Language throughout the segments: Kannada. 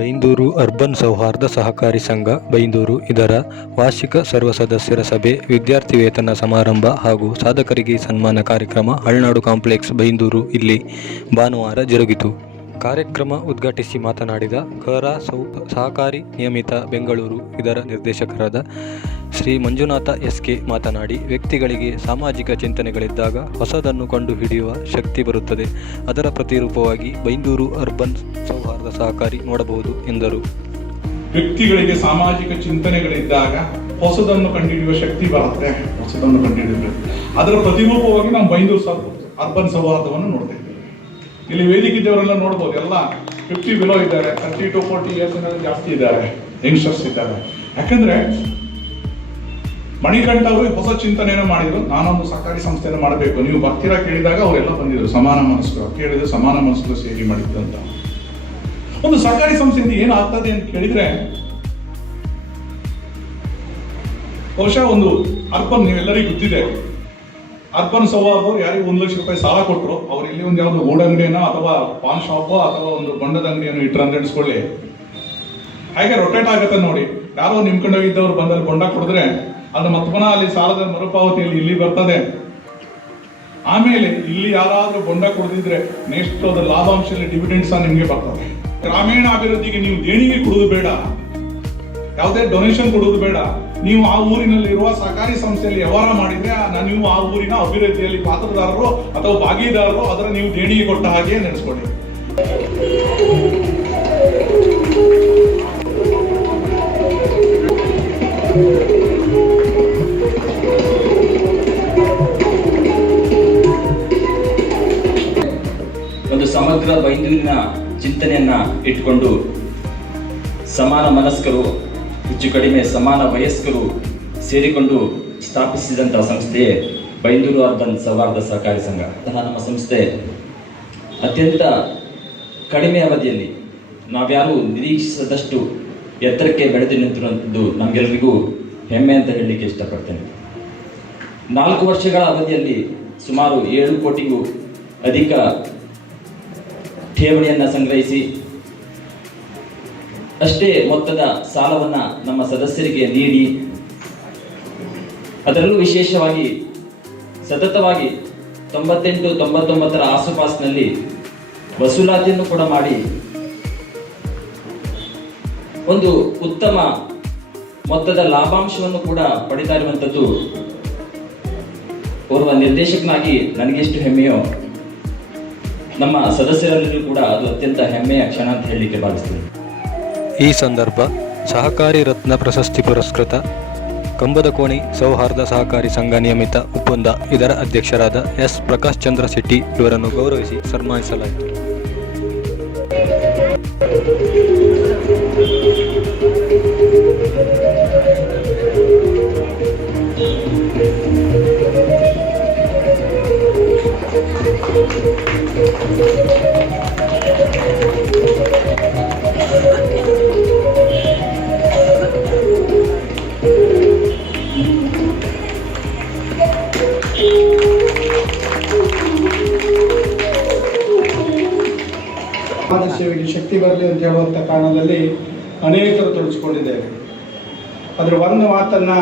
ಬೈಂದೂರು ಅರ್ಬನ್ ಸೌಹಾರ್ದ ಸಹಕಾರಿ ಸಂಘ, ಬೈಂದೂರು, ಇದರ ವಾರ್ಷಿಕ ಸರ್ವ ಸದಸ್ಯರ ಸಭೆ ವಿದ್ಯಾರ್ಥಿ ವೇತನ ಸಮಾರಂಭ ಹಾಗೂ ಸಾಧಕರಿಗೆ ಸನ್ಮಾನ ಕಾರ್ಯಕ್ರಮ, ಹಳ್ನಾಡು ಕಾಂಪ್ಲೆಕ್ಸ್, ಬೈಂದೂರು, ಇಲ್ಲಿ ಭಾನುವಾರ ಜರುಗಿತು. ಕಾರ್ಯಕ್ರಮ ಉದ್ಘಾಟಿಸಿ ಮಾತನಾಡಿದ ಕರ ಸೌ ಸಹಕಾರಿ ನಿಯಮಿತ ಬೆಂಗಳೂರು, ಇದರ ನಿರ್ದೇಶಕರಾದ ಶ್ರೀ ಮಂಜುನಾಥ ಎಸ್ ಕೆ ಮಾತನಾಡಿ, ವ್ಯಕ್ತಿಗಳಿಗೆ ಸಾಮಾಜಿಕ ಚಿಂತನೆಗಳಿದ್ದಾಗ ಹೊಸದನ್ನು ಕಂಡುಹಿಡಿಯುವ ಶಕ್ತಿ ಬರುತ್ತದೆ. ಅದರ ಪ್ರತಿರೂಪವಾಗಿ ಬೈಂದೂರು ಅರ್ಬನ್ ಸೌಹಾರ್ದ ಸಹಕಾರಿ ನೋಡಬಹುದು, ಎಂದರು. ವ್ಯಕ್ತಿಗಳಿಗೆ ಸಾಮಾಜಿಕ ಚಿಂತನೆಗಳಿದ್ದಾಗ ಹೊಸದನ್ನು ಕಂಡುಹಿಡಿಯುವ ಶಕ್ತಿ ಬರುತ್ತೆ. ಹೊಸದನ್ನು ಕಂಡುಹಿಡಿಯಬೇಕು ಅದರ ಪ್ರತಿರೂಪವಾಗಿ ನಾವು ಬೈಂದೂರು ಅರ್ಬನ್ ಸೌಹಾರ್ದವನ್ನು ನೋಡ್ತೇವೆ. ಇಲ್ಲಿ ವೇದಿಕೆ ಇದ್ದವರೆಲ್ಲ ನೋಡ್ಬೋದು, ಎಲ್ಲ ಫಿಫ್ಟಿ ಬಿಲೋ ಇದ್ದಾರೆ ತರ್ಟಿ ಟು ಫೋರ್ಟಿ ಇಯರ್ಸ್ ಜಾಸ್ತಿ ಇದ್ದಾರೆ ಯಂಗ್ಸ್ಟರ್ಸ್ ಇದ್ದಾರೆ. ಯಾಕಂದ್ರೆ ಮಣಿಕಂಠ ಅವರು ಹೊಸ ಚಿಂತನೆಯನ್ನು ಮಾಡಿದ್ರು, ನಾನೊಂದು ಸರ್ಕಾರಿ ಸಂಸ್ಥೆಯನ್ನು ಮಾಡಬೇಕು. ನೀವು ಬರ್ತೀರಾ ಕೇಳಿದಾಗ ಅವರೆಲ್ಲ ಬಂದಿದ್ರು, ಸಮಾನ ಮನಸ್ಕರು ಕೇಳಿದ್ರೆ ಸಮಾನ ಮನಸ್ಕರು ಸೇರಿ ಮಾಡಿದ್ರು ಒಂದು ಸರ್ಕಾರಿ ಸಂಸ್ಥೆಯಿಂದ ಆಗ್ತದೆ ಅಂತ ಕೇಳಿದ್ರೆ, ಬಹುಶಃ ಒಂದು ಅರ್ಪನ್ ನೀವೆಲ್ಲರಿಗೂ ಗೊತ್ತಿದೆ. ಅರ್ಪನ್ ಸೌಹಾರ್ದವ್ರು ಯಾರಿಗೆ ಒಂದು ಲಕ್ಷ ರೂಪಾಯಿ ಸಾಲ ಕೊಟ್ಟರು ಅವ್ರು ಇಲ್ಲಿ ಒಂದು ಯಾವ್ದು ಊಡ ಅಂಗಡಿಯನ್ನ ಅಥವಾ ಪಾನ್ ಶಾಪ್ ಅಥವಾ ಒಂದು ಬಣ್ಣದ ಅಂಗಡಿಯನ್ನು ಇಟ್ಟರು ಅಂತ ಎಣಿಸ್ಕೊಳ್ಳಿ ಹಾಗೆ ರೊಟೇಟ್ ಆಗುತ್ತೆ ನೋಡಿ. ಯಾರೋ ನಿಮ್ ಇದ್ದವ್ರು ಬಂದಲ್ಲಿ ಕೊಂಡ ಕೊಡಿದ್ರೆ ಅದು ಮತ್ತೆ ಪುನಃ ಅಲ್ಲಿ ಸಾಲದ ಮರುಪಾವತಿಯಲ್ಲಿ ಇಲ್ಲಿ ಬರ್ತದೆ. ಆಮೇಲೆ ಇಲ್ಲಿ ಯಾರಾದರೂ ಬೊಂಡ ಕೊಡದಿದ್ರೆ ನೆಕ್ಸ್ಟ್ ಅದರ ಲಾಭಾಂಶದಲ್ಲಿ ಡಿವಿಡೆಂಡ್ಸ್ ನಿಮಗೆ ಬರ್ತದೆ. ಗ್ರಾಮೀಣ ಅಭಿವೃದ್ಧಿಗೆ ನೀವು ದೇಣಿಗೆ ಕೊಡುವುದು ಬೇಡ. ಯಾವುದೇ ಡೊನೇಷನ್ ಕೊಡುವುದು ಬೇಡ. ನೀವು ಆ ಊರಿನಲ್ಲಿರುವ ಸಹಕಾರಿ ಸಂಸ್ಥೆಯಲ್ಲಿ ವ್ಯವಹಾರ ಮಾಡಿದ್ರೆ ನೀವು ಆ ಊರಿನ ಅಭಿವೃದ್ಧಿಯಲ್ಲಿ ಪಾತ್ರದಾರರು ಅಥವಾ ಭಾಗಿದಾರರು ಅದರ ನೀವು ದೇಣಿಗೆ ಕೊಟ್ಟ ಹಾಗೆ ನಡೆಸ್ಕೊಳ್ಳಿ. ಒಂದು ಸಮಗ್ರ ಬೈಂದೂರಿನ ಚಿಂತನೆಯನ್ನ ಇಟ್ಕೊಂಡು ಸಮಾನ ಮನಸ್ಕರು ಹೆಚ್ಚು ಕಡಿಮೆ ಸಮಾನ ವಯಸ್ಕರು ಸೇರಿಕೊಂಡು ಸ್ಥಾಪಿಸಿದಂಥ ಸಂಸ್ಥೆಯೇ ಬೈಂದೂರು ಅರ್ಬನ್ ಸೌಹಾರ್ದ ಸಹಕಾರಿ ಸಂಘ. ನಮ್ಮ ಸಂಸ್ಥೆ ಅತ್ಯಂತ ಕಡಿಮೆ ಅವಧಿಯಲ್ಲಿ ನಾವ್ಯಾರು ನಿರೀಕ್ಷಿಸದಷ್ಟು ಎತ್ತರಕ್ಕೆ ಬೆಳೆದು ನಿಂತಿರುವಂಥದ್ದು ನಮಗೆಲ್ಲರಿಗೂ ಹೆಮ್ಮೆ ಅಂತ ಹೇಳಲಿಕ್ಕೆ ಇಷ್ಟಪಡ್ತೇನೆ. ನಾಲ್ಕು ವರ್ಷಗಳ ಅವಧಿಯಲ್ಲಿ ಸುಮಾರು ಏಳು ಕೋಟಿಗೂ ಅಧಿಕ ಠೇವಣಿಯನ್ನು ಸಂಗ್ರಹಿಸಿ ಅಷ್ಟೇ ಮೊತ್ತದ ಸಾಲವನ್ನ ನಮ್ಮ ಸದಸ್ಯರಿಗೆ ನೀಡಿ, ಅದರಲ್ಲೂ ವಿಶೇಷವಾಗಿ ಸತತವಾಗಿ ತೊಂಬತ್ತೆಂಟು ತೊಂಬತ್ತೊಂಬತ್ತರ ಆಸುಪಾಸಿನಲ್ಲಿ ವಸೂಲಾತಿಯನ್ನು ಕೂಡ ಮಾಡಿ ಒಂದು ಉತ್ತಮ ಮೊತ್ತದ ಲಾಭಾಂಶವನ್ನು ಕೂಡ ಪಡಿತಾ ಇರುವಂಥದ್ದು ಓರ್ವ ನಿರ್ದೇಶಕನಾಗಿ ನನಗೆಷ್ಟು ಹೆಮ್ಮೆಯೋ, ನಮ್ಮ ಸದಸ್ಯರಲ್ಲಿಯೂ ಕೂಡ ಅದು ಅತ್ಯಂತ ಹೆಮ್ಮೆಯ ಕ್ಷಣ ಅಂತ ಹೇಳಲಿಕ್ಕೆ ಭಾವಿಸ್ತೀನಿ. ಈ ಸಂದರ್ಭ ಸಹಕಾರಿ ರತ್ನ ಪ್ರಶಸ್ತಿ ಪುರಸ್ಕೃತ ಕಂಬದಕೋಣಿ ಸೌಹಾರ್ದ ಸಹಕಾರಿ ಸಂಘ ನಿಯಮಿತ ಒಪ್ಪಂದ ಇದರ ಅಧ್ಯಕ್ಷರಾದ ಎಸ್ ಪ್ರಕಾಶ್ ಚಂದ್ರ ಶೆಟ್ಟಿ ಇವರನ್ನು ಗೌರವಿಸಿ ಸನ್ಮಾನಿಸಲಾಯಿತು. ಸೇವೆಗೆ ಶಕ್ತಿ ಬರಲಿ ಅಂತ ಹೇಳುವಂಥ ಕಾರಣದಲ್ಲಿ ಅನೇಕರು ತೊಡಗಿಸ್ಕೊಂಡಿದ್ದೇವೆ. ಅದರ ಒಂದು ಮಾತನ್ನು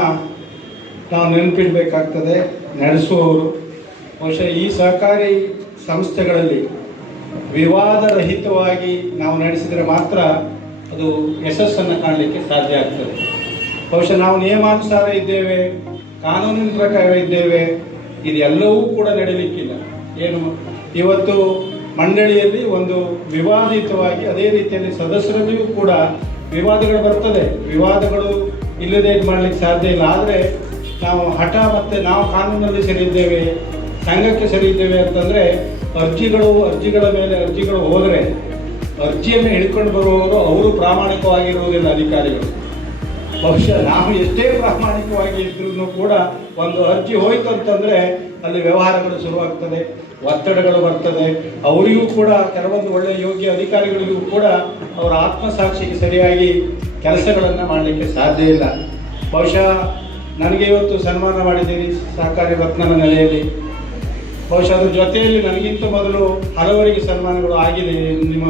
ನಾವು ನೆನಪಿಡಬೇಕಾಗ್ತದೆ, ನಡೆಸುವವರು. ಬಹುಶಃ ಈ ಸಹಕಾರಿ ಸಂಸ್ಥೆಗಳಲ್ಲಿ ವಿವಾದರಹಿತವಾಗಿ ನಾವು ನಡೆಸಿದರೆ ಮಾತ್ರ ಅದು ಯಶಸ್ಸನ್ನು ಕಾಣಲಿಕ್ಕೆ ಸಾಧ್ಯ ಆಗ್ತದೆ. ಬಹುಶಃ ನಾವು ನಿಯಮಾನುಸಾರ ಇದ್ದೇವೆ, ಕಾನೂನಿನ ಪ್ರಕಾರ ಇದ್ದೇವೆ ಇದೆಲ್ಲವೂ ಕೂಡ ನಡೀಲಿಕ್ಕಿಲ್ಲ. ಏನು, ಇವತ್ತು ಮಂಡಳಿಯಲ್ಲಿ ಒಂದು ವಿವಾದಿತವಾಗಿ ಅದೇ ರೀತಿಯಲ್ಲಿ ಸದಸ್ಯರಲ್ಲಿಯೂ ಕೂಡ ವಿವಾದಗಳು ಬರ್ತದೆ. ವಿವಾದಗಳು ಇಲ್ಲದೆ ಇದು ಮಾಡಲಿಕ್ಕೆ ಸಾಧ್ಯ ಇಲ್ಲ. ಆದರೆ ನಾವು ಹಠ ಮತ್ತು ನಾವು ಕಾನೂನಲ್ಲಿ ಸರಿಯಿದ್ದೇವೆ ಸಂಘಕ್ಕೆ ಸರಿ ಇದ್ದೇವೆ ಅಂತಂದರೆ ಅರ್ಜಿಗಳು, ಅರ್ಜಿಗಳ ಮೇಲೆ ಅರ್ಜಿಗಳು ಹೋದರೆ ಅರ್ಜಿಯನ್ನು ಹಿಡ್ಕೊಂಡು ಬರುವವರು ಅವರು ಪ್ರಾಮಾಣಿಕವಾಗಿರುವುದಿಲ್ಲ ಅಧಿಕಾರಿಗಳು. ಬಹುಶಃ ನಾವು ಎಷ್ಟೇ ಪ್ರಾಮಾಣಿಕವಾಗಿ ಇದ್ರೂ ಕೂಡ ಒಂದು ಅರ್ಜಿ ಹೋಯಿತು ಅಂತಂದ್ರೆ ಅಲ್ಲಿ ವ್ಯವಹಾರಗಳು ಶುರುವಾಗ್ತದೆ, ಒತ್ತಡಗಳು ಬರ್ತದೆ. ಅವರಿಗೂ ಕೂಡ ಕೆಲವೊಂದು ಒಳ್ಳೆಯ ಯೋಗ್ಯ ಅಧಿಕಾರಿಗಳಿಗೂ ಕೂಡ ಅವರ ಆತ್ಮಸಾಕ್ಷಿಗೆ ಸರಿಯಾಗಿ ಕೆಲಸಗಳನ್ನು ಮಾಡಲಿಕ್ಕೆ ಸಾಧ್ಯ ಇಲ್ಲ. ಬಹುಶಃ ನನಗೆ ಇವತ್ತು ಸನ್ಮಾನ ಮಾಡಿದ್ದೀರಿ ಸಹಕಾರಿ ರತ್ನನ ನೆಲೆಯಲ್ಲಿ. ಬಹುಶಃ ಅದ್ರ ಜೊತೆಯಲ್ಲಿ ನನಗಿಂತ ಮೊದಲು ಹಲವರಿಗೆ ಸನ್ಮಾನಗಳು ಆಗಿದೆ. ನಿಮ್ಮ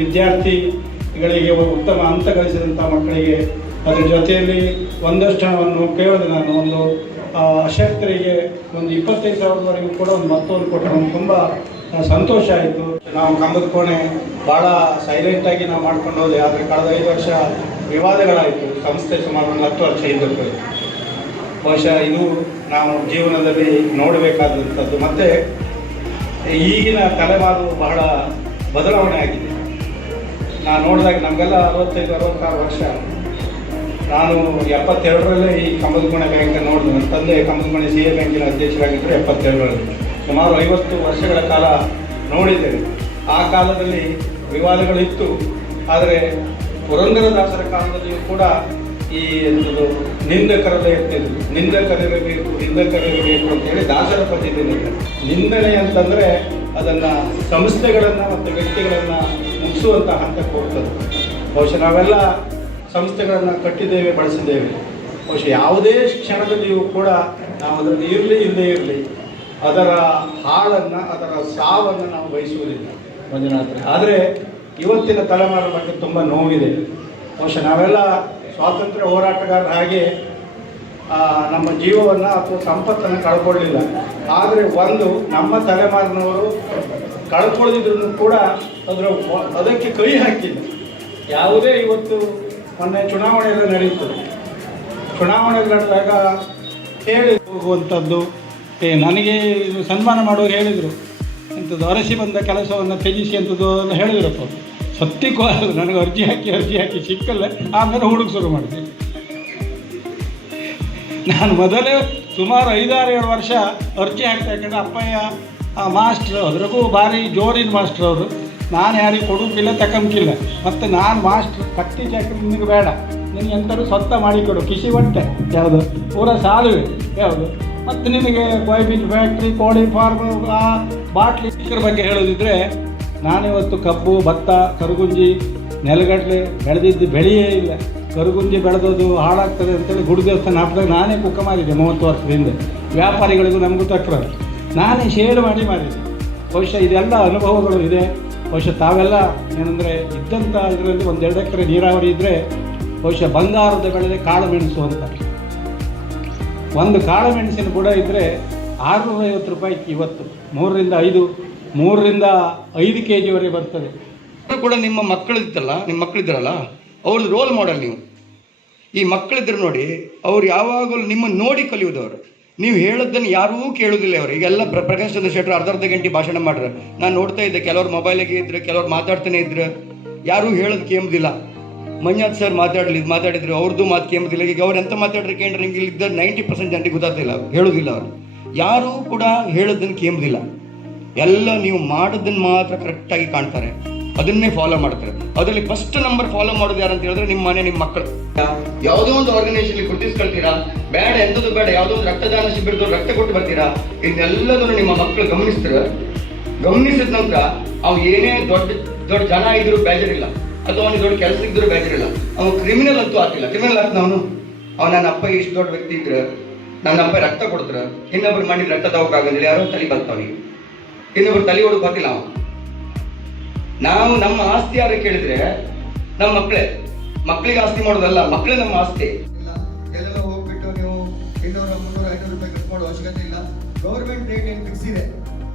ವಿದ್ಯಾರ್ಥಿಗಳಿಗೆ ಉತ್ತಮ ಅಂತ ಗಳಿಸಿದಂಥ ಮಕ್ಕಳಿಗೆ ಅದ್ರ ಜೊತೆಯಲ್ಲಿ ಒಂದಷ್ಟು ಹಣವನ್ನು ಕೇಳಿದೆ ನಾನು. ಒಂದು ಅಶಕ್ತರಿಗೆ ಒಂದು ಇಪ್ಪತ್ತೈದು ಸಾವಿರದವರೆಗೂ ಕೂಡ ಒಂದು ಮತ್ತೊಂದು ಕೊಟ್ಟರು. ನಮ್ಗೆ ತುಂಬ ಸಂತೋಷ ಆಯಿತು. ನಾವು ಕಂಬದ ಕೋಣೆ ಭಾಳ ಸೈಲೆಂಟಾಗಿ ನಾವು ಮಾಡ್ಕೊಂಡು ಹೋದೆ. ಆದರೆ ಕಳೆದ ಐದು ವರ್ಷ ವಿವಾದಗಳಾಯಿತು. ಸಂಸ್ಥೆ ಸುಮಾರು ಒಂದು ಹತ್ತು ವರ್ಷ ಹಿಂದಕ್ಕೆ ಬಹುಶಃ ಇದು ನಾವು ಜೀವನದಲ್ಲಿ ನೋಡಬೇಕಾದಂಥದ್ದು. ಮತ್ತು ಈಗಿನ ತಲೆಮಾರು ಬಹಳ ಬದಲಾವಣೆ ಆಗಿದೆ. ನಾನು ನೋಡಿದಾಗ ನಮಗೆಲ್ಲ ಅರವತ್ತೈದು, ಅರವತ್ತಾರು ವರ್ಷ. ನಾನು ಎಪ್ಪತ್ತೆರಡರಲ್ಲೇ ಈ ಕಮಲಗುಣ ಬ್ಯಾಂಕ್ ನೋಡಿದೆ. ನನ್ನ ತಂದೆ ಕಮಲಗುಣ ಸಿ ಎ ಬ್ಯಾಂಕಿನ ಅಧ್ಯಕ್ಷರಾಗಿದ್ದರು ಎಪ್ಪತ್ತೆರಡರಲ್ಲಿ. ಸುಮಾರು ಐವತ್ತು ವರ್ಷಗಳ ಕಾಲ ನೋಡಿದ್ದೇನೆ. ಆ ಕಾಲದಲ್ಲಿ ವಿವಾದಗಳಿತ್ತು ಆದರೆ ಪುರಂದರದಾಸರ ಕಾಲದಲ್ಲಿಯೂ ಕೂಡ ಈ ನಿಂದಕರದೇ ಇರ್ತಿದ್ರು ನಿಂದಕರಿರಬೇಕು ನಿಂದಕರಿರಬೇಕು ಅಂತೇಳಿ ದಾಸರ ಪ್ರತಿನಿಧಿ ನಿಂದನೆ ಅಂತಂದರೆ ಅದನ್ನು ಸಂಸ್ಥೆಗಳನ್ನು ಮತ್ತು ವ್ಯಕ್ತಿಗಳನ್ನು ಮುಗಿಸುವಂಥ ಹಂತಕ್ಕೆ ಹೋಗ್ತದೆ. ಬಹುಶಃ ನಾವೆಲ್ಲ ಸಂಸ್ಥೆಗಳನ್ನು ಕಟ್ಟಿದ್ದೇವೆ, ಬಳಸಿದ್ದೇವೆ. ಬಹುಶಃ ಯಾವುದೇ ಕ್ಷಣದಲ್ಲಿಯೂ ಕೂಡ ನಾವು ಅದರಲ್ಲಿ ಇರಲಿ, ಇಲ್ಲದೇ ಇರಲಿ, ಅದರ ಹಾಳನ್ನು, ಅದರ ಸಾವನ್ನು ನಾವು ಬಯಸುವುದಿಲ್ಲ, ಮಂಜುನಾಥ್ ಆದರೆ ಇವತ್ತಿನ ತಲೆಮಾರಿನ ಬಗ್ಗೆ ತುಂಬ ನೋವಿದೆ. ಬಹುಶಃ ನಾವೆಲ್ಲ ಸ್ವಾತಂತ್ರ್ಯ ಹೋರಾಟಗಾರರ ಹಾಗೆ ನಮ್ಮ ಜೀವವನ್ನು ಅಥವಾ ಸಂಪತ್ತನ್ನು ಕಳ್ಕೊಳ್ಳಿಲ್ಲ. ಆದರೆ ಒಂದು, ನಮ್ಮ ತಲೆಮಾರಿನವರು ಕಳ್ಕೊಳ್ಳದಿದ್ರು ಕೂಡ ಅದರ ಅದಕ್ಕೆ ಕೈ ಹಾಕಿಲ್ಲ. ಯಾವುದೇ ಇವತ್ತು ಮೊನ್ನೆ ಚುನಾವಣೆಯಲ್ಲಿ ನಡೆಯಿತು ಚುನಾವಣೆಯಲ್ಲಿ ಚುನಾವಣೆ ನಡೆದಾಗ ಹೇಳಿ ಹೋಗುವಂಥದ್ದು, ಏ, ನನಗೆ ಇದು ಸನ್ಮಾನ ಮಾಡುವಾಗ ಹೇಳಿದರು. ಇಂಥದ್ದು ಅರಸಿ ಬಂದ ಕೆಲಸವನ್ನು ತ್ಯಜಿಸಿ ಅಂಥದ್ದು ಎಲ್ಲ ಹೇಳಿದ್ರಪ್ಪ ಸತ್ಯಕ್ಕೂ ಅಲ್ಲ, ನನಗೆ ಅರ್ಜಿ ಹಾಕಿ ಅರ್ಜಿ ಹಾಕಿ ಸಿಕ್ಕಲ್ಲ, ಆಮೇಲೆ ಹುಡುಗ ಶುರು ಮಾಡಿದೆ. ನಾನು ಮೊದಲೇ ಸುಮಾರು ಐದಾರು, ಏಳು ವರ್ಷ ಅರ್ಜಿ ಹಾಕ್ತಾ ಯಾಕಂದರೆ ಅಪ್ಪಯ್ಯ, ಆ ಮಾಸ್ಟ್ರು, ಅದ್ರಾಗೂ ಭಾರಿ ಜೋರಿನ ಮಾಸ್ಟ್ರ್ ಅವರು. ನಾನು ಯಾರಿಗೆ ಕೊಡೋಕ್ಕಿಲ್ಲ ತಕೊಂಬಿಲ್ಲ ಮತ್ತು ನಾನು ಮಾಸ್ಟ್ರ್, ಕಟ್ಟಿ ಜಾಕೆಟ್ ನಿನಗೆ ಬೇಡ. ನಿನಗೆ ಎಂಥರು ಸ್ವಂತ ಮಾಡಿಕೊಡು, ಕಿಸಿ ಬಟ್ಟೆ ಯಾವುದು? ಪೂರ ಸಾಲುವೆ. ಯಾವುದು? ಮತ್ತು ನಿನಗೆ ಬಾಯ್ಬಿನ್ ಫ್ಯಾಕ್ಟ್ರಿ ಕೋಳಿ ಫಾರ್ಮ್ ಬಾಟ್ಲಿ ಇದ್ರ ಬಗ್ಗೆ ಹೇಳೋದಿದ್ರೆ, ನಾನಿವತ್ತು ಕಬ್ಬು, ಭತ್ತ, ಕರುಗುಂಜಿ, ನೆಲಗಡಲೆ ಬೆಳೆದಿದ್ದು ಬೆಳೆಯೇ ಇಲ್ಲ. ಕರುಗುಂಜಿ ಬೆಳೆದೋದು ಹಾಳಾಗ್ತದೆ ಅಂತೇಳಿ ಗುಡು ದೇವಸ್ಥಾನ ಹಾಕಿದಾಗ ನಾನೇ ಕುಕ್ಕ ಮಾಡಿದ್ದೆ ಮೂವತ್ತು ವರ್ಷದ ಹಿಂದೆ ವ್ಯಾಪಾರಿಗಳಿಗೂ ನಮಗೂ ತಕ್ಕ ನಾನೇ ಶೇರ್ ಮಾಡಿ ಮಾಡಿದ್ದೆ. ಬಹುಶಃ ಇದೆಲ್ಲ ಅನುಭವಗಳು ಇದೆ. ಬಹುಶಃ ತಾವೆಲ್ಲ ಏನಂದರೆ ಇದ್ದಂಥ ಇದರಲ್ಲಿ ಒಂದೆರಡು ಎಕರೆ ನೀರಾವರಿ ಇದ್ದರೆ ಬಹುಶಃ ಬಂಗಾರದ ಬೆಳೆದೇ ಕಾಳು ಮೆಣಸು ಅಂತ ಒಂದು ಕಾಳು ಮೆಣಸಿನ ಬುಡ ಇದ್ದರೆ ಆರುನೂರೈವತ್ತು ರೂಪಾಯಿ ಇವತ್ತು. ಮೂರರಿಂದ ಐದು ಮೂರರಿಂದ ಐದು ಕೆ ಜಿವರೆಗೆ ಬರ್ತದೆ. ಅವರು ಕೂಡ ನಿಮ್ಮ ಮಕ್ಕಳಿದ್ದಲ್ಲ ನಿಮ್ಮ ಮಕ್ಕಳಿದ್ರಲ್ಲ ಅವ್ರದ್ದು ರೋಲ್ ಮಾಡೆಲ್ ನೀವು. ಈ ಮಕ್ಕಳಿದ್ರು ನೋಡಿ, ಅವ್ರು ಯಾವಾಗಲೂ ನಿಮ್ಮನ್ನು ನೋಡಿ ಕಲಿಯೋದವರು. ನೀವು ಹೇಳೋದನ್ನು ಯಾರೂ ಕೇಳೋದಿಲ್ಲ ಅವರು. ಈಗೆಲ್ಲ ಪ್ರ ಪ್ರಕಾಶ್ ಚಂದ್ರ ಶೆಟ್ಟರ್ ಅರ್ಧ ಅರ್ಧ ಗಂಟೆ ಭಾಷಣ ಮಾಡ್ರೆ. ನಾನು ನೋಡ್ತಾ ಇದ್ದೆ, ಕೆಲವ್ರು ಮೊಬೈಲಿಗೆ ಇದ್ರೆ, ಕೆಲವ್ರು ಮಾತಾಡ್ತಾನೆ ಇದ್ರು. ಯಾರೂ ಹೇಳೋದು ಕೇಂಬುದಿಲ್ಲ ಮಂಜಾತ್ ಸರ್ ಮಾತಾಡಲಿ ಮಾತಾಡಿದ್ರು ಅವ್ರದ್ದು ಮಾತು ಕೇಂಬುದಿಲ್ಲ ಈಗ ಅವ್ರು ಎಂತ ಮಾತಾಡ್ರಿ ಕೇಂದ್ರ ಹಿಂಗೆ ಇಲ್ಲಿದ್ದ ನೈಂಟಿ ಪರ್ಸೆಂಟ್ ಜನರಿಗೆ ಗೊತ್ತಾಗ್ತಿಲ್ಲ. ಹೇಳೋದಿಲ್ಲ ಅವರು. ಯಾರೂ ಕೂಡ ಹೇಳೋದನ್ನು ಕೇಂಬುದಿಲ್ಲ ಎಲ್ಲ ನೀವು ಮಾಡೋದನ್ನು ಮಾತ್ರ ಕರೆಕ್ಟಾಗಿ ಕಾಣ್ತಾರೆ. ಅದನ್ನೇ ಫಾಲೋ ಮಾಡ್ತಾರೆ. ಅದರಲ್ಲಿ ಫಸ್ಟ್ ನಂಬರ್ ಫಾಲೋ ಮಾಡೋದು ಯಾರು ಅಂತ ಹೇಳಿದ್ರೆ ನಿಮ್ಮ ಮನೆ, ನಿಮ್ಮ ಮಕ್ಕಳು. ಯಾವುದೇ ಒಂದು ಆರ್ಗನೈಸೇಷನ್ ಗುರುತಿಸ್ಕೊಳ್ತೀರಾ ಬೇಡ, ಎಂಥದ್ದು ಬೇಡ, ಯಾವುದೋ ಒಂದು ರಕ್ತದಾನ ಶಿಬಿರದ ರಕ್ತ ಕೊಟ್ಟು ಬರ್ತೀರಾ? ಇದನ್ನೆಲ್ಲದನ್ನು ನಿಮ್ಮ ಮಕ್ಕಳು ಗಮನಿಸ್ತಾರೆ. ಗಮನಿಸಿದ ನಂತರ ಅವು ಏನೇ ದೊಡ್ಡ ದೊಡ್ಡ ಜನ ಇದ್ರು ಬೇಜಾರಿಲ್ಲ. ಅಥವಾ ಅವನಿಗೆ ದೊಡ್ಡ ಕೆಲಸ ಇದ್ದರೂ ಬೇಜಾರಿಲ್ಲ. ಅವನು ಕ್ರಿಮಿನಲ್ ಅಂತೂ ಆಗಿಲ್ಲ ಕ್ರಿಮಿನಲ್ ಅಂತ ಅವನು? ಅವ ನನ್ನ ಅಪ್ಪ ಇಷ್ಟು ದೊಡ್ಡ ವ್ಯಕ್ತಿ ಇದ್ರೆ, ನನ್ನ ಅಪ್ಪ ರಕ್ತ ಕೊಡ್ತಾರೆ. ಇನ್ನೊಬ್ರು ಮಾಡಿದ್ರೆ ರಕ್ತ ತಗೋಕಾಗಂದ್ರೆ ಯಾರೋ ತಲೆ ಬರ್ತಾವನಿಗೆ ಇನ್ನೊಬ್ರು ತಲೆ ಹೊಡಕ್ ಗೊತ್ತಿಲ್ಲ ಅವ ನಾವು ನಮ್ಮ ಆಸ್ತಿ ಯಾರು ಕೇಳಿದ್ರೆ ನಮ್ಮ ಮಕ್ಕಳೇ ಮಕ್ಕಳಿಗೆ ಆಸ್ತಿ ಮಾಡೋದಲ್ಲ ಮಕ್ಕಳೇ ನಮ್ಮ ಆಸ್ತಿ. ಎಲ್ಲೆಲ್ಲ ಹೋಗ್ಬಿಟ್ಟು ನೀವು ಇನ್ನೂರ, ಮುನ್ನೂರ, ಐನೂರು ರೂಪಾಯಿ ಕಟ್ಕೊಳ್ಳೋ ಅವಶ್ಯಕತೆ ಇಲ್ಲ. ಗೌರ್ಮೆಂಟ್ ರೇಟ್ ಏನು ಫಿಕ್ಸ್ ಇದೆ?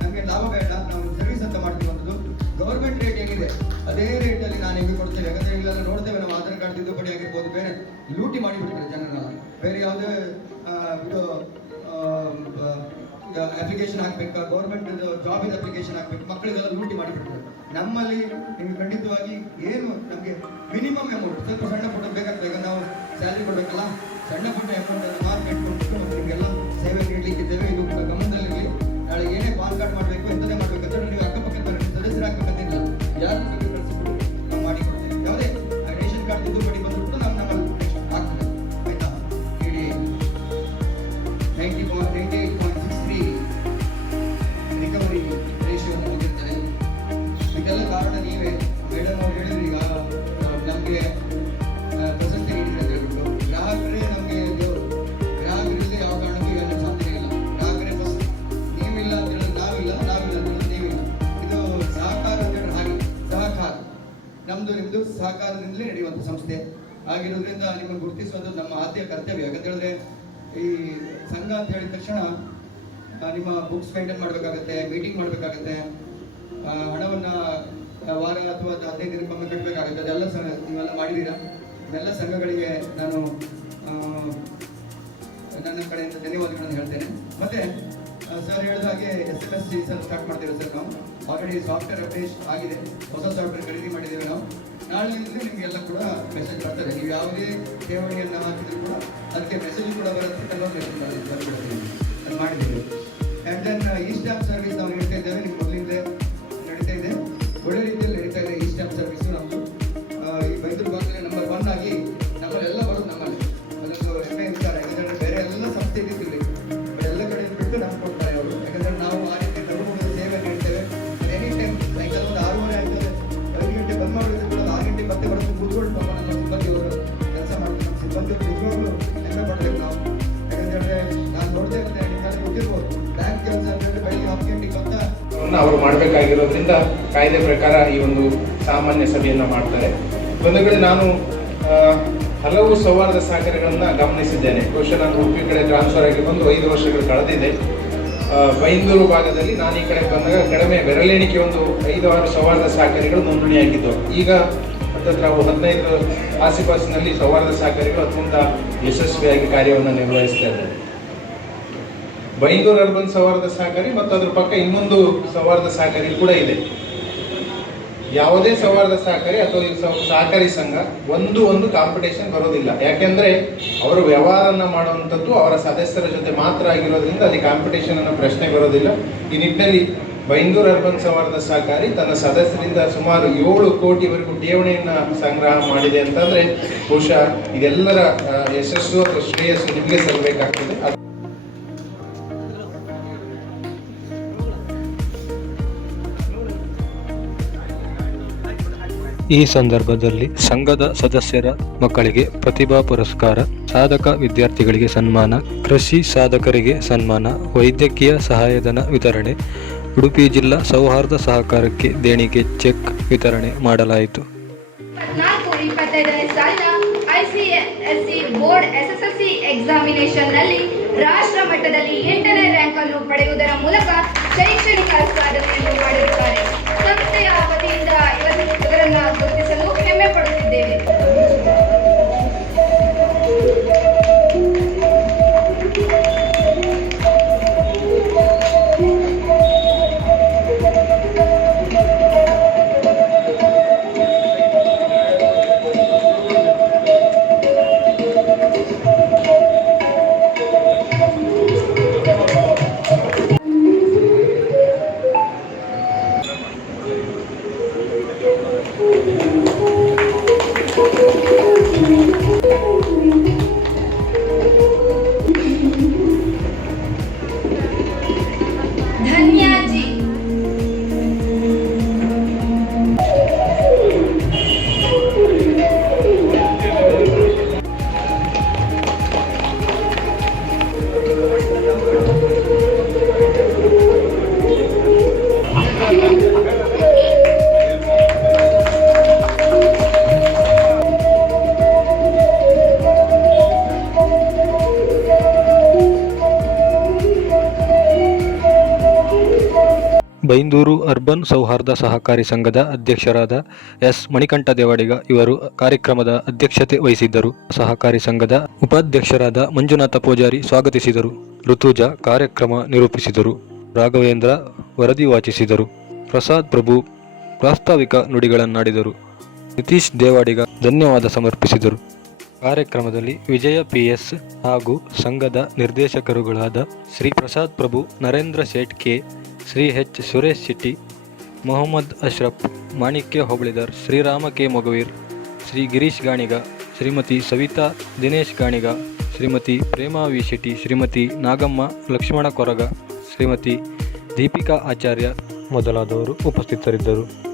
ನಮಗೆ ಲಾಭ ಬೇಡ, ನಾವು ಸರ್ವಿಸ್ ಅಂತ ಮಾಡ್ತೀವಂಥದ್ದು ಗೌರ್ಮೆಂಟ್ ರೇಟ್ ಏನಿದೆ ಅದೇ ರೇಟಲ್ಲಿ ನಾನು ನಿಮಗೆ ಕೊಡ್ತೇನೆ? ಯಾಕಂದ್ರೆ ಇಲ್ಲೆಲ್ಲ ನೋಡ್ತೇವೆ ನಾವು ಆಧಾರ್ ಕಾರ್ಡ್ ತಿದ್ದುಪಡಿ ಆಗಿರ್ಬೋದು, ಬೇರೆ ಲೂಟಿ ಮಾಡಿಬಿಡ್ತಾರೆ ಜನರನ್ನ ಬೇರೆ ಯಾವುದೇ ಇದು ಅಪ್ಲಿಕೇಶನ್ ಹಾಕ್ಬೇಕಾ ಗೌರ್ಮೆಂಟ್ ಜಾಬಿನ ಅಪ್ಲಿಕೇಶನ್ ಹಾಕ್ಬೇಕು, ಮಕ್ಕಳಿಗೆಲ್ಲ ಲೂಟಿ ಮಾಡಿಬಿಡ್ತಾರೆ. ನಮ್ಮಲ್ಲಿ ನಿಮ್ಗೆ ಖಂಡಿತವಾಗಿ ಏನು ನಮಗೆ ಮಿನಿಮಮ್ ಅಮೌಂಟ್ ಸ್ವಲ್ಪ ಸಣ್ಣ ಪುಟ್ಟ ಬೇಕಾಗ್ತದೆ ನಾವು ಸ್ಯಾಲ್ರಿ ಕೊಡಬೇಕಲ್ಲ, ಸಣ್ಣ ಪುಟ್ಟ ಅಮೌಂಟ್ ಮಾರ್ಕ್ ಇಟ್ಕೊಂಡು ಇದೆಲ್ಲ ಕಾರಣ ನೀವೇ. ಮೇಡಮ್ ಅವ್ರು ಹೇಳಿದ್ರು ಈಗ ನಮಗೆ ಪ್ರಶಸ್ತಿ ನೀಡಿದ್ರೆ ಹೇಳ್ಬಿಟ್ಟು ಗ್ರಾಹಕರೇ ನಮಗೆ ಇದು, ಗ್ರಾಹಕರಿಲ್ಲದೆ ಯಾವ ಕಾರಣಕ್ಕೂ ಈಗ ಸಾಧ್ಯ ಇಲ್ಲ. ಗ್ರಾಹಕರೇ ಫಸ್ಟ್ ನೀವಿಲ್ಲ ಅಂತ ಹೇಳಿದ್ರೆ ನಾವಿಲ್ಲ ನಾವಿಲ್ಲ ಅಂತ ಹೇಳಿದ್ರೆ ನೀವಿಲ್ಲ. ಇದು ಸಹಕಾರ ಅಂತ ಹೇಳಿದ್ರೆ ಹಾಗೆ. ಸಹಕಾರ. ನಮ್ಮದು ನಿಮ್ಮದು ಸಹಕಾರದಿಂದಲೇ ನಡೆಯುವಂಥ ಸಂಸ್ಥೆ. ಆಗಿರೋದ್ರಿಂದ ನಿಮ್ಮನ್ನು ಗುರುತಿಸುವಂಥ ನಮ್ಮ ಆದ್ಯ ಕರ್ತವ್ಯ. ಯಾಕಂತ ಹೇಳಿದ್ರೆ, ಈ ಸಂಘ ಅಂತ ಹೇಳಿದ ತಕ್ಷಣ ನಿಮ್ಮ ಬುಕ್ಸ್ ಮೇಂಟೈನ್ ಮಾಡಬೇಕಾಗತ್ತೆ ಮೀಟಿಂಗ್ ಮಾಡಬೇಕಾಗತ್ತೆ. ಹಣವನ್ನ ವಾರ ಅಥವಾ ಹದಿನೈದು ದಿನಕ್ಕೊಮ್ಮೆ ಕಟ್ಟಬೇಕಾಗುತ್ತೆ ಅದೆಲ್ಲ ನೀವೆಲ್ಲ ಮಾಡಿದ್ದೀರಾ? ಇದೆಲ್ಲ ಸಂಘಗಳಿಗೆ ನಾನು ನನ್ನ ಕಡೆಯಿಂದ ಧನ್ಯವಾದಗಳನ್ನು ಹೇಳ್ತೇನೆ. ಮತ್ತೆ ಸರ್ ಹೇಳಿದ ಹಾಗೆ S L S C sir start ಮಾಡ್ತೀವಿ ಸರ್ ನಾವು. ಆಲ್ರೆಡಿ ಸಾಫ್ಟ್ವೇರ್ ಅಪ್ಡೇಟ್ ಆಗಿದೆ. ಹೊಸ ಸಾಫ್ಟ್ವೇರ್ ಖರೀದಿ ಮಾಡಿದ್ದೇವೆ ನಾವು. ನಾಳೆಯಿಂದ ನಿಮಗೆಲ್ಲ ಕೂಡ ಮೆಸೇಜ್ ಬರ್ತದೆ. ನೀವು ಯಾವುದೇ ಠೇವಣಿಯನ್ನು ಹಾಕಿದ್ರು ಕೂಡ ಅದಕ್ಕೆ ಮೆಸೇಜ್ ಕೂಡ ಬರುತ್ತೆ. ಕೆಲವೊಂದು ಮೆಸೇಜ್ ಮಾಡಿದ್ದೀವಿ. ಆ್ಯಂಡ್ ದೆನ್ ಈ ಸ್ಟಾಪ್ ಸರ್ವಿಸ್ ನಾವು ಹೇಳ್ತಾ ಇದ್ದೇವೆ. ನಿಮ್ಮ ಅನ್ನು ಅವರು ಮಾಡಬೇಕಾಗಿರೋದ್ರಿಂದ ಕಾಯ್ದೆ ಪ್ರಕಾರ ಈ ಒಂದು ಸಾಮಾನ್ಯ ಸಭೆಯನ್ನು ಮಾಡ್ತಾರೆ. ಬಂಧುಗಳು, ನಾನು ಹಲವು ಸೌಹಾರ್ದ ಸಾಗರಗಳನ್ನ ಗಮನಿಸಿದ್ದೇನೆ. ಬಹುಶಃ ನಾನು ಉಡುಪಿ ಕಡೆ ಟ್ರಾನ್ಸ್ಫರ್ ಆಗಿ ಬಂದು ಐದು ವರ್ಷಗಳು ಕಳೆದಿದೆ. ಬೈಂದೂರು ಭಾಗದಲ್ಲಿ ನಾನು ಈ ಕಡೆ ಬಂದಾಗ ಕಡಿಮೆ ಬೆರಳೆಣಿಕೆ ಒಂದು ಐದು ಆರು ಸೌಹಾರ್ದ ಸಹಕಾರಿಗಳು ನೋಂದಣಿಯಾಗಿದ್ದವು. ಈಗ ಹತ್ತತ್ರ ಹದಿನೈದು ಆಸುಪಾಸಿನಲ್ಲಿ ಸೌಹಾರ್ದ ಸಹಕಾರಿಗಳು ಅತ್ಯಂತ ಯಶಸ್ವಿಯಾಗಿ ಕಾರ್ಯವನ್ನು ನಿರ್ವಹಿಸ್ತಾ ಇದ್ದಾರೆ ಬೈಂದೂರು ಅರ್ಬನ್ ಸೌಹಾರ್ದ ಸಹಕಾರಿ ಮತ್ತು ಅದ್ರ ಪಕ್ಕ ಇನ್ನೊಂದು ಸೌಹಾರ್ದ ಸಹಕಾರಿ ಕೂಡ ಇದೆ. ಯಾವುದೇ ಸೌಹಾರ್ದ ಸಹಕಾರಿ ಅಥವಾ ಸಹಕಾರಿ ಸಂಘ ಒಂದು ಒಂದು ಕಾಂಪಿಟೇಷನ್ ಬರೋದಿಲ್ಲ. ಯಾಕೆಂದ್ರೆ ಅವರು ವ್ಯವಹಾರನ ಮಾಡುವಂಥದ್ದು ಅವರ ಸದಸ್ಯರ ಜೊತೆ ಮಾತ್ರ ಆಗಿರೋದ್ರಿಂದ ಅಲ್ಲಿ ಕಾಂಪಿಟೇಷನ್ ಅನ್ನೋ ಪ್ರಶ್ನೆ ಬರೋದಿಲ್ಲ. ಈ ನಿಟ್ಟಿನಲ್ಲಿ ಬೈಂದೂರು ಅರ್ಬನ್ ಸೌಹಾರ್ದ ಸಹಕಾರಿ ತನ್ನ ಸದಸ್ಯರಿಂದ ಸುಮಾರು ಏಳು ಕೋಟಿವರೆಗೂ ಠೇವಣಿಯನ್ನ ಸಂಗ್ರಹ ಮಾಡಿದೆ ಅಂತಂದ್ರೆ ಬಹುಶಃ ಇದೆಲ್ಲರ ಯಶಸ್ಸು ಅಥವಾ ಶ್ರೇಯಸ್ಸು ನಿಮಗೆ ಸಲ್ಲಬೇಕಾಗ್ತದೆ ಈ ಸಂದರ್ಭದಲ್ಲಿ ಸಂಘದ ಸದಸ್ಯರ ಮಕ್ಕಳಿಗೆ ಪ್ರತಿಭಾ ಪುರಸ್ಕಾರ, ಸಾಧಕ ವಿದ್ಯಾರ್ಥಿಗಳಿಗೆ ಸನ್ಮಾನ, ಕೃಷಿ ಸಾಧಕರಿಗೆ ಸನ್ಮಾನ, ವೈದ್ಯಕೀಯ ಸಹಾಯಧನ ವಿತರಣೆ, ಉಡುಪಿ ಜಿಲ್ಲಾ ಸೌಹಾರ್ದ ಸಹಕಾರಕ್ಕೆ ದೇಣಿಗೆ ಚೆಕ್ ವಿತರಣೆ ಮಾಡಲಾಯಿತು. ರಾಷ್ಟ್ರ ಮಟ್ಟದಲ್ಲಿ ಎಂಟನೇ ರ್ಯಾಂಕ್ ಅನ್ನು ಪಡೆಯುವುದರ ಮೂಲಕ ಶೈಕ್ಷಣಿಕ ಸಾಧನೆಯನ್ನು ಮಾಡಿರುತ್ತಾರೆ. ಬೈಂದೂರು ಅರ್ಬನ್ ಸೌಹಾರ್ದ ಸಹಕಾರಿ ಸಂಘದ ಅಧ್ಯಕ್ಷರಾದ ಎಸ್ ಮಣಿಕಂಠ ದೇವಾಡಿಗ ಇವರು ಕಾರ್ಯಕ್ರಮದ ಅಧ್ಯಕ್ಷತೆ ವಹಿಸಿದ್ದರು. ಸಹಕಾರಿ ಸಂಘದ ಉಪಾಧ್ಯಕ್ಷರಾದ ಮಂಜುನಾಥ ಪೂಜಾರಿ ಸ್ವಾಗತಿಸಿದರು. ಋತುಜಾ ಕಾರ್ಯಕ್ರಮ ನಿರೂಪಿಸಿದರು. ರಾಘವೇಂದ್ರ ವರದಿ ವಾಚಿಸಿದರು. ಪ್ರಸಾದ್ ಪ್ರಭು ಪ್ರಾಸ್ತಾವಿಕ ನುಡಿಗಳನ್ನಾಡಿದರು. ನಿತೀಶ್ ದೇವಾಡಿಗ ಧನ್ಯವಾದ ಸಮರ್ಪಿಸಿದರು. ಕಾರ್ಯಕ್ರಮದಲ್ಲಿ ವಿಜಯ ಪಿಎಸ್ ಹಾಗೂ ಸಂಘದ ನಿರ್ದೇಶಕರುಗಳಾದ Shri Prasad Prabhu, Narendra Shet K. Shri H Suresh Shetty, Mohammed Ashraf, Manikya Hobalidar Srirama K Mogaveer, Shri Girish Ganiga, Shrimati Savita Dinesh Ganiga, Shrimati Prema V Shetty, Shrimati Nagamma Lakshmana Koraga, Shrimati Deepika Acharya ಮೊದಲಾದವರು ಉಪಸ್ಥಿತರಿದ್ದರು.